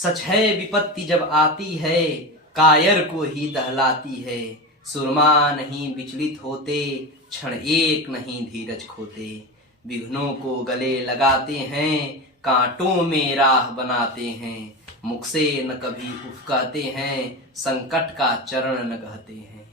सच है विपत्ति जब आती है, कायर को ही दहलाती है। सुरमा नहीं विचलित होते, क्षण एक नहीं धीरज खोते। विघ्नों को गले लगाते हैं, कांटों में राह बनाते हैं। मुख से न कभी उफ कहते हैं, संकट का चरण न कहते हैं।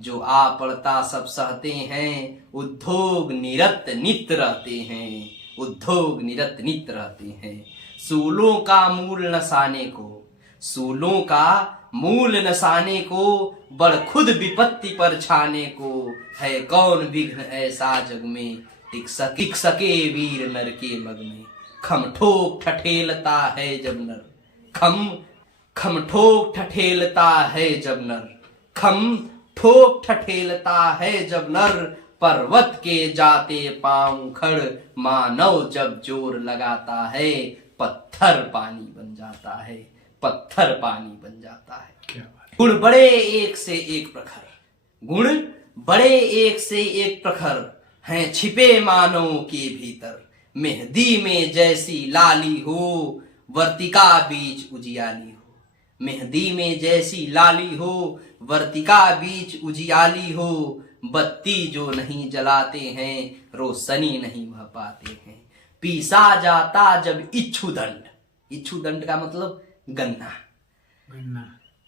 जो आ पड़ता सब सहते हैं, उद्योग निरत नित रहते हैं। उद्योग निरत नित रहते हैं। सूलों का मूल नसाने को, सूलों का मूल नसाने को, बड़ खुद विपत्ति पर छाने को। है कौन विघ्न ऐसा जग में, टिक सके वीर नर के मग में। खम ठोक ठठेलता है जब नर, खम ठोक ठठेलता है जब नर। खम ठोक ठठेलता है जब नर, पर्वत के जाते पांव खड़। मानव जब जोर लगाता है, पत्थर पानी बन जाता है। पत्थर पानी बन जाता है। क्या बात। गुण बड़े एक से एक प्रखर, गुण बड़े एक से एक प्रखर हैं छिपे मानवों के भीतर। मेहंदी में जैसी लाली हो, वर्तिका बीच उजियाली हो। मेहंदी में जैसी लाली हो, वर्तिका बीच उजियाली हो। बत्ती जो नहीं जलाते हैं, रोशनी नहीं भर पाते हैं। पीसा जाता जब इच्छुदंड, इच्छुदंड का मतलब गन्ना,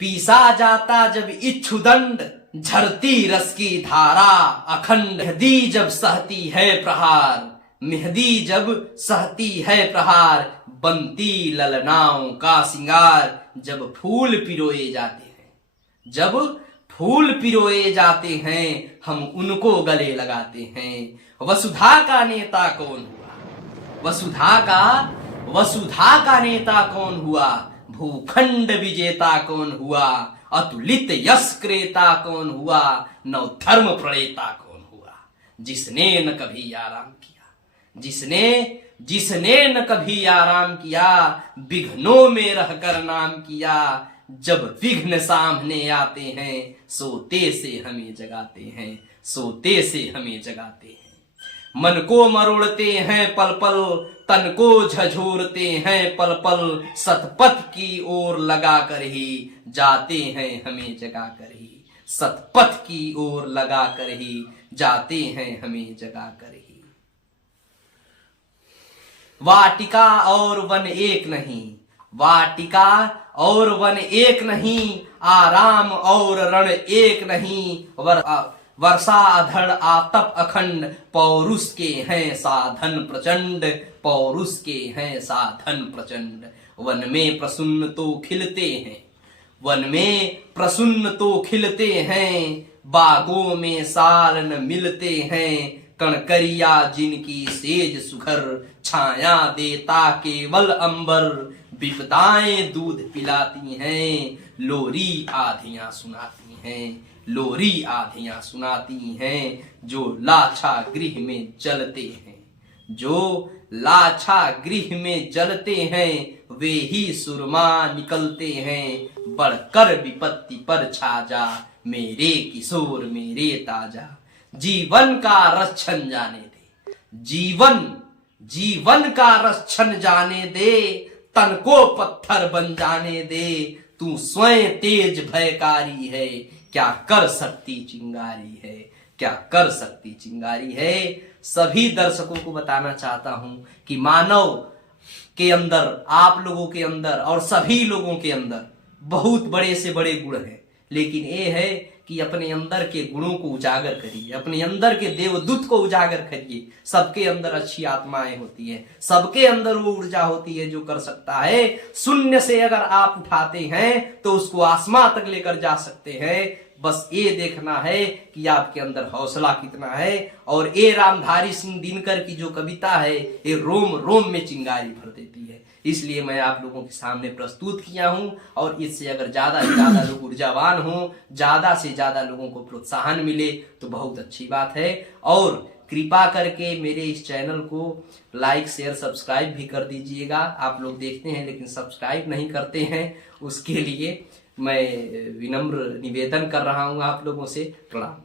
पीसा जाता जब इच्छुदंड, झरती रस की धारा अखंड। मेहंदी जब सहती है प्रहार, मेहंदी जब सहती है प्रहार। बनती ललनाओं का सिंगार, जब फूल पिरोए जाते हैं। जब फूल पिरोए जाते हैं, हम उनको गले लगाते हैं। वसुधा का नेता कौन हुआ, वसुधा का नेता कौन हुआ। भूखंड विजेता कौन हुआ, अतुलित यश क्रेता कौन हुआ। नवधर्म प्रणेता कौन हुआ, जिसने न कभी आराम किया, जिसने न कभी आराम किया। विघ्नों में रहकर नाम किया, जब विघ्न सामने आते हैं। सोते से हमें जगाते हैं, सोते से हमें जगाते हैं। मन को मरोड़ते हैं पल पल, तन को झझोरते हैं पल पल। सतपथ की ओर लगा कर ही जाते हैं हमें जगा कर ही। सतपथ की ओर लगा कर ही जाते हैं हमें जगा कर ही। वाटिका और वन एक नहीं, वाटिका और वन एक नहीं। आराम और रण एक नहीं। वर्षा अधड़ आतप अखंड, पौरुष के हैं साधन प्रचंड। पौरुष के हैं साधन प्रचंड। वन में प्रसन्न तो खिलते हैं, वन में प्रसन्न तो खिलते हैं। बागों में साल न मिलते हैं। कणकरिया जिनकी सेज सुघर, छाया देता केवल अंबर। विपदाएं दूध पिलाती हैं, लोरी आधियां सुनाती हैं। लोरी आधियां सुनाती हैं। जो लाछा गृह में जलते हैं, जो लाछा गृह में जलते हैं। वे ही सुरमा निकलते हैं। बढ़कर विपत्ति पर छाजा, मेरे किशोर मेरे ताजा। जीवन का रक्षण जाने दे, जीवन का रक्षण जाने दे। तन को पत्थर बन जाने दे। तू स्वयं तेज भयकारी है, क्या कर सकती चिंगारी है, क्या कर सकती चिंगारी है। सभी दर्शकों को बताना चाहता हूं कि मानव के अंदर, आप लोगों के अंदर और सभी लोगों के अंदर बहुत बड़े से बड़े गुण हैं। लेकिन ये है कि अपने अंदर के गुणों को उजागर करिए, अपने अंदर के देवदूत को उजागर करिए। सबके अंदर अच्छी आत्माएं होती हैं, सबके अंदर वो ऊर्जा होती है जो कर सकता है। शून्य से अगर आप उठाते हैं तो उसको आसमां तक लेकर जा सकते हैं। बस ये देखना है कि आपके अंदर हौसला कितना है। और ये रामधारी सिंह दिनकर की जो कविता है, ये रोम रोम में चिंगारी भर देती है। इसलिए मैं आप लोगों के सामने प्रस्तुत किया हूं। और इससे अगर ज्यादा से ज्यादा लोग ऊर्जावान हों, ज्यादा से ज्यादा लोगों को प्रोत्साहन मिले तो बहुत अच्छी बात है। और कृपा करके मेरे इस चैनल को लाइक शेयर सब्सक्राइब भी कर दीजिएगा। आप लोग देखते हैं लेकिन सब्सक्राइब नहीं करते हैं, उसके लिए मैं विनम्र निवेदन कर रहा हूं आप लोगों से। प्रणाम।